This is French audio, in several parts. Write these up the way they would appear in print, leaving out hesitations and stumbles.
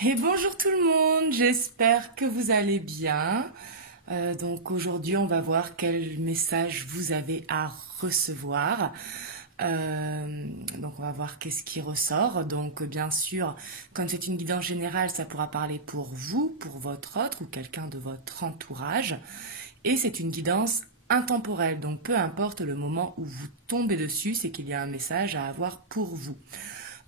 Et bonjour tout le monde, j'espère que vous allez bien. Donc aujourd'hui, on va voir quel message vous avez à recevoir. Donc on va voir qu'est-ce qui ressort. Donc bien sûr, quand c'est une guidance générale, ça pourra parler pour vous, pour votre autre ou quelqu'un de votre entourage. Et c'est une guidance intemporelle, donc peu importe le moment où vous tombez dessus, c'est qu'il y a un message à avoir pour vous.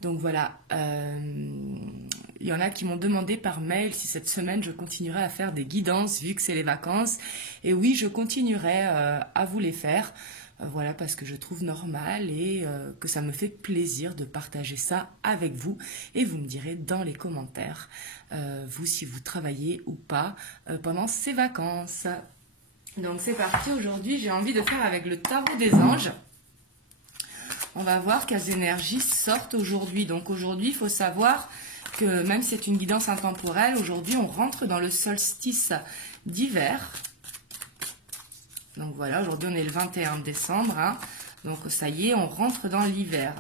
Donc voilà, il y en a qui m'ont demandé par mail si cette semaine je continuerai à faire des guidances vu que c'est les vacances. Et oui, je continuerai à vous les faire. Voilà, parce que je trouve normal et que ça me fait plaisir de partager ça avec vous. Et vous me direz dans les commentaires, vous, si vous travaillez ou pas pendant ces vacances. Donc c'est parti, aujourd'hui j'ai envie de faire avec le tarot des anges. On va voir quelles énergies sortent aujourd'hui. Donc aujourd'hui, il faut savoir que même si c'est une guidance intemporelle, aujourd'hui on rentre dans le solstice d'hiver. Donc voilà, aujourd'hui on est le 21 décembre. Hein. Donc ça y est, on rentre dans l'hiver.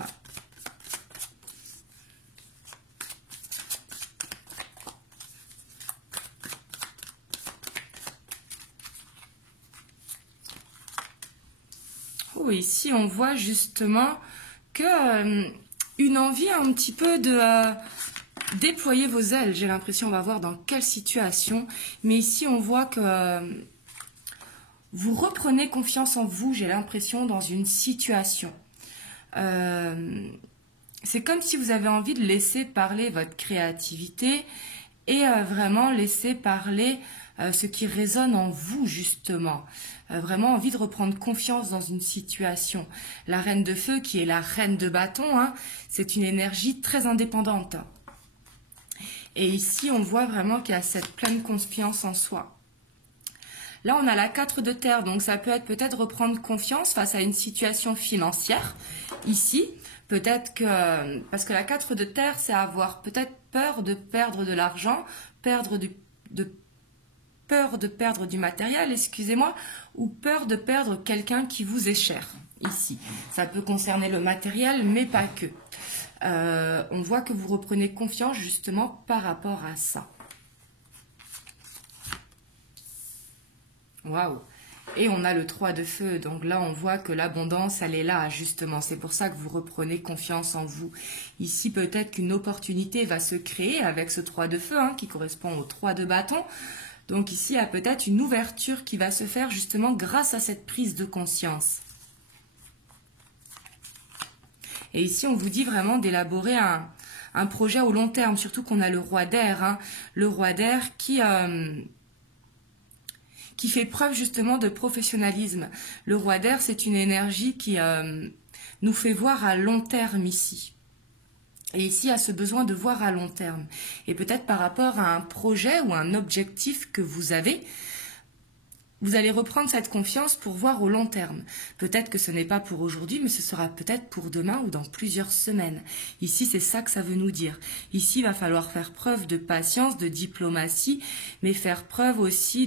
Oh, ici on voit justement que une envie un petit peu de déployer vos ailes. J'ai l'impression, on va voir dans quelle situation. Mais ici on voit que vous reprenez confiance en vous, j'ai l'impression, dans une situation. C'est comme si vous avez envie de laisser parler votre créativité et vraiment laisser parler ce qui résonne en vous, justement. Vraiment envie de reprendre confiance dans une situation. La reine de feu, qui est la reine de bâton, hein, c'est une énergie très indépendante. Et ici, on voit vraiment qu'il y a cette pleine confiance en soi. Là, on a la 4 de terre, donc ça peut être peut-être reprendre confiance face à une situation financière. Ici, peut-être que, parce que la 4 de terre, c'est avoir peut-être peur de perdre de l'argent, peur de perdre du matériel, excusez-moi, ou peur de perdre quelqu'un qui vous est cher, ici. Ça peut concerner le matériel, mais pas que. On voit que vous reprenez confiance justement par rapport à ça. Waouh! Et on a le 3 de feu, donc là on voit que l'abondance elle est là justement, c'est pour ça que vous reprenez confiance en vous. Ici peut-être qu'une opportunité va se créer avec ce 3 de feu hein, qui correspond au 3 de bâton. Donc ici il y a peut-être une ouverture qui va se faire justement grâce à cette prise de conscience. Et ici on vous dit vraiment d'élaborer un projet au long terme, surtout qu'on a le roi d'air, hein, le roi d'air qui fait preuve justement de professionnalisme. Le roi d'air, c'est une énergie qui nous fait voir à long terme ici. Et ici, il y a ce besoin de voir à long terme. Et peut-être par rapport à un projet ou un objectif que vous avez, vous allez reprendre cette confiance pour voir au long terme. Peut-être que ce n'est pas pour aujourd'hui, mais ce sera peut-être pour demain ou dans plusieurs semaines. Ici, c'est ça que ça veut nous dire. Ici, il va falloir faire preuve de patience, de diplomatie, mais faire preuve aussi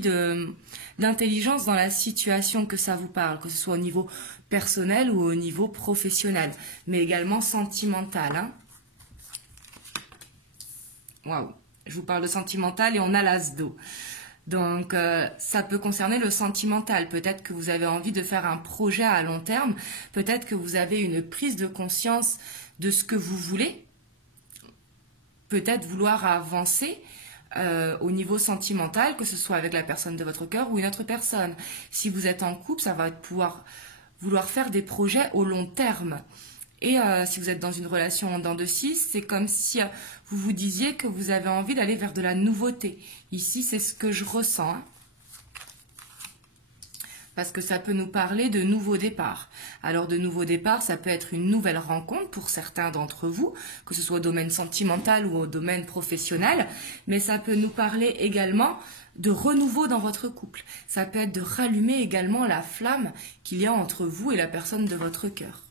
d'intelligence dans la situation que ça vous parle, que ce soit au niveau personnel ou au niveau professionnel, mais également sentimental. Hein. Waouh, je vous parle de sentimental et on a l'as d'eau. Donc, ça peut concerner le sentimental. Peut-être que vous avez envie de faire un projet à long terme. Peut-être que vous avez une prise de conscience de ce que vous voulez. Peut-être vouloir avancer au niveau sentimental, que ce soit avec la personne de votre cœur ou une autre personne. Si vous êtes en couple, ça va être vouloir faire des projets au long terme. Et si vous êtes dans une relation en dents de scie, c'est comme si vous vous disiez que vous avez envie d'aller vers de la nouveauté. Ici, c'est ce que je ressens. Hein. Parce que ça peut nous parler de nouveaux départs. Alors, de nouveaux départs, ça peut être une nouvelle rencontre pour certains d'entre vous, que ce soit au domaine sentimental ou au domaine professionnel. Mais ça peut nous parler également de renouveau dans votre couple. Ça peut être de rallumer également la flamme qu'il y a entre vous et la personne de votre cœur.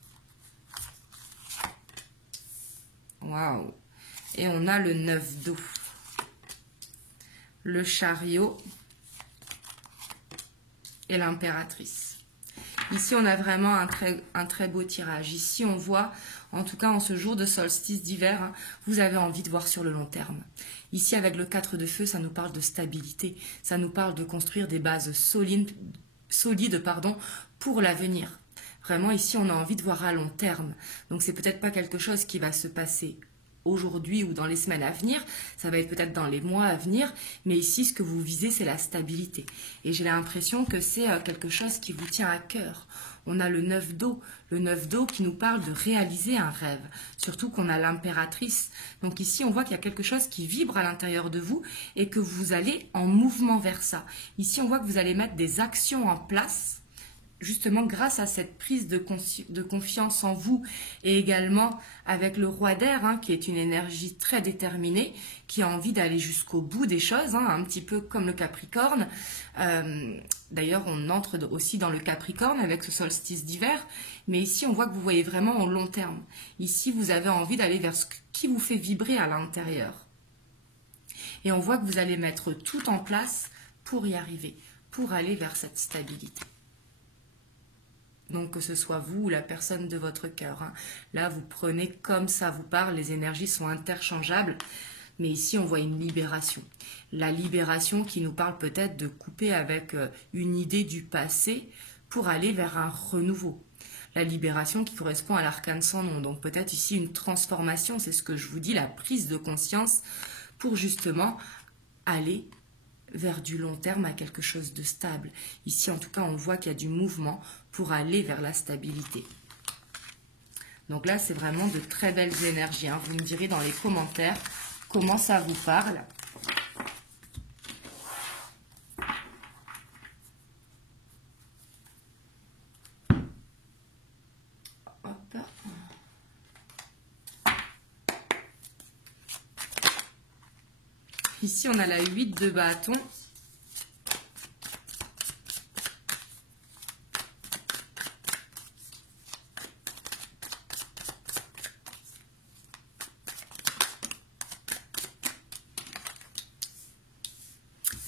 Waouh! Et on a le 9 d'eau. Le chariot et l'impératrice. Ici, on a vraiment un très beau tirage. Ici, on voit, en tout cas en ce jour de solstice d'hiver, hein, vous avez envie de voir sur le long terme. Ici, avec le 4 de feu, ça nous parle de stabilité. Ça nous parle de construire des bases solides, pour l'avenir. Vraiment, ici, on a envie de voir à long terme. Donc, c'est peut-être pas quelque chose qui va se passer aujourd'hui ou dans les semaines à venir, ça va être peut-être dans les mois à venir, mais ici, ce que vous visez, c'est la stabilité. Et j'ai l'impression que c'est quelque chose qui vous tient à cœur. On a le 9 d'eau qui nous parle de réaliser un rêve, surtout qu'on a l'impératrice. Donc ici, on voit qu'il y a quelque chose qui vibre à l'intérieur de vous et que vous allez en mouvement vers ça. Ici, on voit que vous allez mettre des actions en place, justement grâce à cette prise de confiance en vous et également avec le roi d'air, hein, qui est une énergie très déterminée, qui a envie d'aller jusqu'au bout des choses, hein, un petit peu comme le Capricorne. D'ailleurs, on entre aussi dans le Capricorne avec ce solstice d'hiver, mais ici, on voit que vous voyez vraiment au long terme. Ici, vous avez envie d'aller vers ce qui vous fait vibrer à l'intérieur. Et on voit que vous allez mettre tout en place pour y arriver, pour aller vers cette stabilité. Donc que ce soit vous ou la personne de votre cœur. Hein. Là, vous prenez comme ça vous parle, les énergies sont interchangeables. Mais ici, on voit une libération. La libération qui nous parle peut-être de couper avec une idée du passé pour aller vers un renouveau. La libération qui correspond à l'arcane sans nom. Donc peut-être ici une transformation, c'est ce que je vous dis, la prise de conscience pour justement aller vers du long terme à quelque chose de stable. Ici, en tout cas, on voit qu'il y a du mouvement pour aller vers la stabilité. Donc là, c'est vraiment de très belles énergies. Hein. Vous me direz dans les commentaires comment ça vous parle. Hop. Ici, on a la 8 de bâton.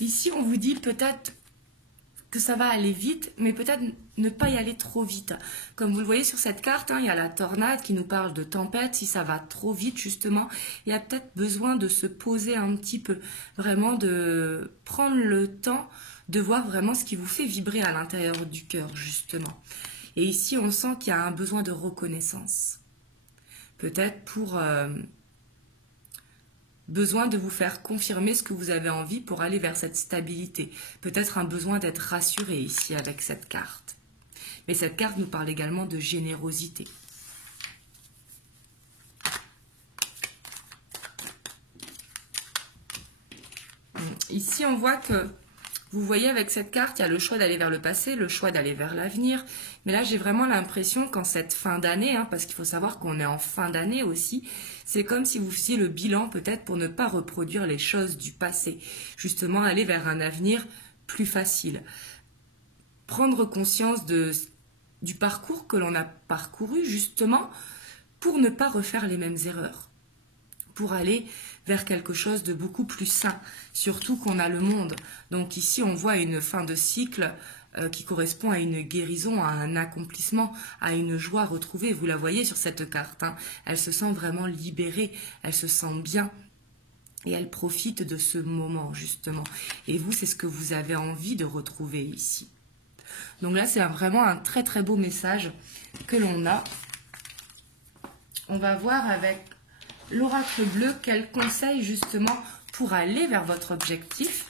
Ici, on vous dit peut-être que ça va aller vite, mais peut-être ne pas y aller trop vite. Comme vous le voyez sur cette carte, hein, il y a la tornade qui nous parle de tempête. Si ça va trop vite, justement, il y a peut-être besoin de se poser un petit peu. Vraiment de prendre le temps de voir vraiment ce qui vous fait vibrer à l'intérieur du cœur, justement. Et ici, on sent qu'il y a un besoin de reconnaissance. Peut-être pour... besoin de vous faire confirmer ce que vous avez envie pour aller vers cette stabilité. Peut-être un besoin d'être rassuré ici avec cette carte. Mais cette carte nous parle également de générosité. Ici, on voit que, vous voyez avec cette carte, il y a le choix d'aller vers le passé, le choix d'aller vers l'avenir. Mais là, j'ai vraiment l'impression qu'en cette fin d'année, hein, parce qu'il faut savoir qu'on est en fin d'année aussi, c'est comme si vous faisiez le bilan peut-être pour ne pas reproduire les choses du passé. Justement, aller vers un avenir plus facile. Prendre conscience du parcours que l'on a parcouru justement pour ne pas refaire les mêmes erreurs. Pour aller vers quelque chose de beaucoup plus sain, surtout qu'on a le monde. Donc ici, on voit une fin de cycle qui correspond à une guérison, à un accomplissement, à une joie retrouvée. Vous la voyez sur cette carte, hein. Elle se sent vraiment libérée, elle se sent bien et elle profite de ce moment, justement. Et vous, c'est ce que vous avez envie de retrouver ici. Donc là, c'est vraiment un très très beau message que l'on a. On va voir avec l'oracle bleu quel conseil justement pour aller vers votre objectif.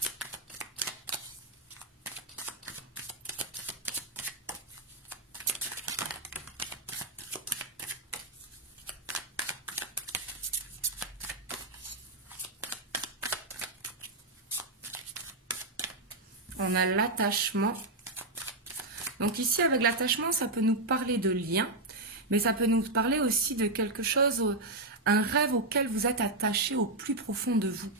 On a l'attachement. Donc ici, avec l'attachement, ça peut nous parler de lien, mais ça peut nous parler aussi de quelque chose, un rêve auquel vous êtes attaché au plus profond de vous.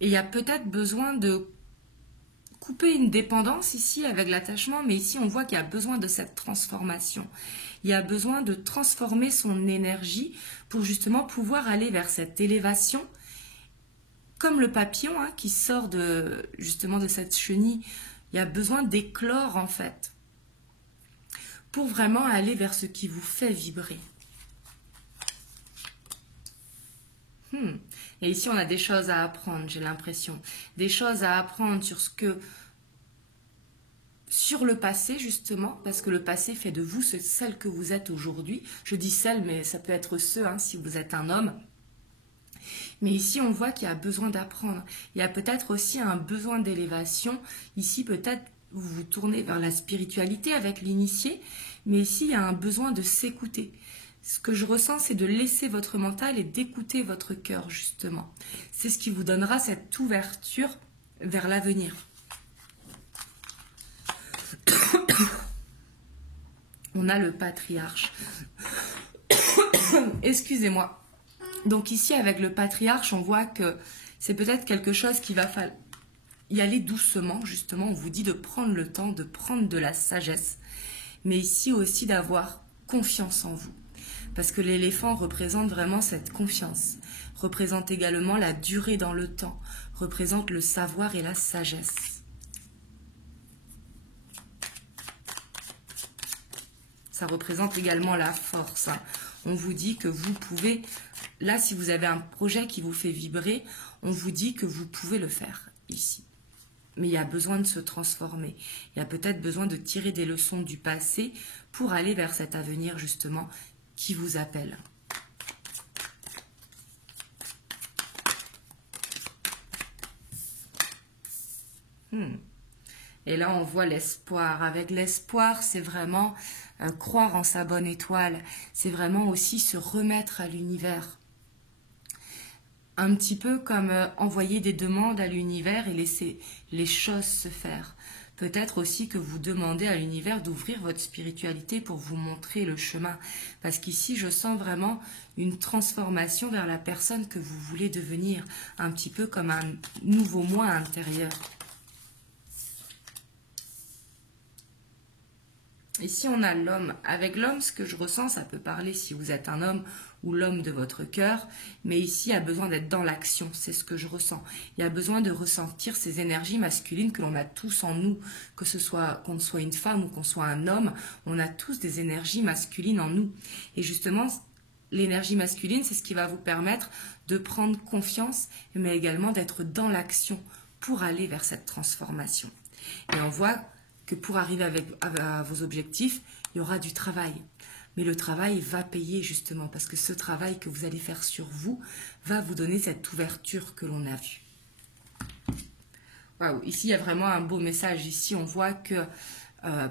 Et il y a peut-être besoin de couper une dépendance ici avec l'attachement, mais ici on voit qu'il y a besoin de cette transformation. Il y a besoin de transformer son énergie pour justement pouvoir aller vers cette élévation, comme le papillon hein, qui sort justement de cette chenille. Il y a besoin d'éclore en fait, pour vraiment aller vers ce qui vous fait vibrer. Et ici, on a des choses à apprendre, j'ai l'impression. Des choses à apprendre sur le passé, justement, parce que le passé fait de vous celle que vous êtes aujourd'hui. Je dis celle, mais ça peut être ce, hein, si vous êtes un homme. Mais ici, on voit qu'il y a besoin d'apprendre. Il y a peut-être aussi un besoin d'élévation. Ici, peut-être, vous vous tournez vers la spiritualité avec l'initié, mais ici, il y a un besoin de s'écouter. Ce que je ressens, c'est de laisser votre mental et d'écouter votre cœur, justement. C'est ce qui vous donnera cette ouverture vers l'avenir. On a le patriarche. Excusez-moi. Donc ici, avec le patriarche, on voit que c'est peut-être quelque chose qui va falloir y aller doucement, justement. On vous dit de prendre le temps, de prendre de la sagesse. Mais ici aussi d'avoir confiance en vous. Parce que l'éléphant représente vraiment cette confiance, représente également la durée dans le temps, représente le savoir et la sagesse. Ça représente également la force. On vous dit que vous pouvez, là si vous avez un projet qui vous fait vibrer, on vous dit que vous pouvez le faire ici. Mais il y a besoin de se transformer. Il y a peut-être besoin de tirer des leçons du passé pour aller vers cet avenir justement qui vous appelle. Et là, on voit l'espoir. Avec l'espoir, c'est vraiment croire en sa bonne étoile. C'est vraiment aussi se remettre à l'univers. Un petit peu comme envoyer des demandes à l'univers et laisser les choses se faire. Peut-être aussi que vous demandez à l'univers d'ouvrir votre spiritualité pour vous montrer le chemin. Parce qu'ici, je sens vraiment une transformation vers la personne que vous voulez devenir. Un petit peu comme un nouveau moi intérieur. Ici, on a l'homme. Avec l'homme, ce que je ressens, ça peut parler si vous êtes un homme ou l'homme de votre cœur. Mais ici, il y a besoin d'être dans l'action. C'est ce que je ressens. Il y a besoin de ressentir ces énergies masculines que l'on a tous en nous. Que ce soit qu'on soit une femme ou qu'on soit un homme, on a tous des énergies masculines en nous. Et justement, l'énergie masculine, c'est ce qui va vous permettre de prendre confiance, mais également d'être dans l'action pour aller vers cette transformation. Et on voit que pour arriver à vos objectifs, il y aura du travail. Mais le travail va payer justement, parce que ce travail que vous allez faire sur vous va vous donner cette ouverture que l'on a vue. Waouh, ici il y a vraiment un beau message. Ici on voit que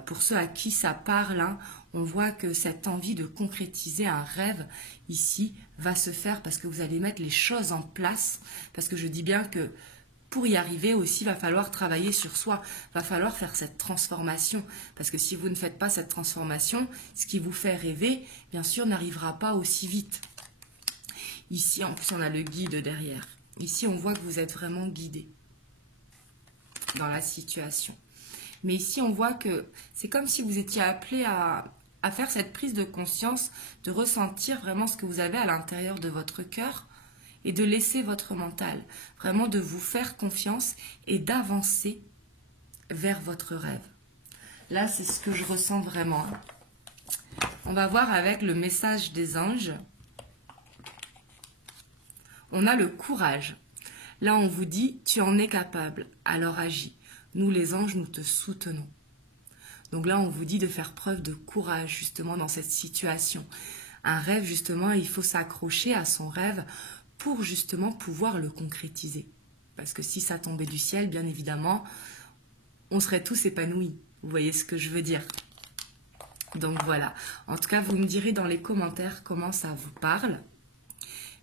pour ceux à qui ça parle, hein, on voit que cette envie de concrétiser un rêve ici va se faire parce que vous allez mettre les choses en place. Parce que je dis bien que pour y arriver aussi, il va falloir travailler sur soi, il va falloir faire cette transformation. Parce que si vous ne faites pas cette transformation, ce qui vous fait rêver, bien sûr, n'arrivera pas aussi vite. Ici, en plus, on a le guide derrière. Ici, on voit que vous êtes vraiment guidé dans la situation. Mais ici, on voit que c'est comme si vous étiez appelé à faire cette prise de conscience, de ressentir vraiment ce que vous avez à l'intérieur de votre cœur, et de laisser votre mental, vraiment de vous faire confiance et d'avancer vers votre rêve. Là, c'est ce que je ressens vraiment. On va voir avec le message des anges. On a le courage. Là, on vous dit, tu en es capable, alors agis. Nous, les anges, nous te soutenons. Donc là, on vous dit de faire preuve de courage, justement, dans cette situation. Un rêve, justement, il faut s'accrocher à son rêve pour justement pouvoir le concrétiser. Parce que si ça tombait du ciel, bien évidemment, on serait tous épanouis. Vous voyez ce que je veux dire? Donc voilà. En tout cas, vous me direz dans les commentaires comment ça vous parle.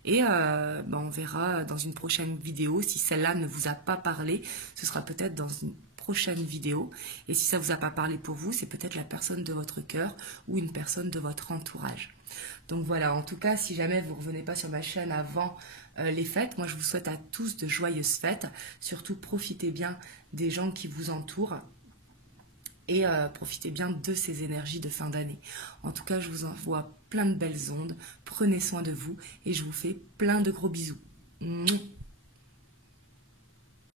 Et on verra dans une prochaine vidéo. Si celle-là ne vous a pas parlé, ce sera peut-être dans une prochaine vidéo. Et si ça ne vous a pas parlé pour vous, c'est peut-être la personne de votre cœur ou une personne de votre entourage. Donc voilà, en tout cas, si jamais vous ne revenez pas sur ma chaîne avant les fêtes, moi je vous souhaite à tous de joyeuses fêtes. Surtout, profitez bien des gens qui vous entourent et profitez bien de ces énergies de fin d'année. En tout cas, je vous envoie plein de belles ondes. Prenez soin de vous et je vous fais plein de gros bisous. Mouah.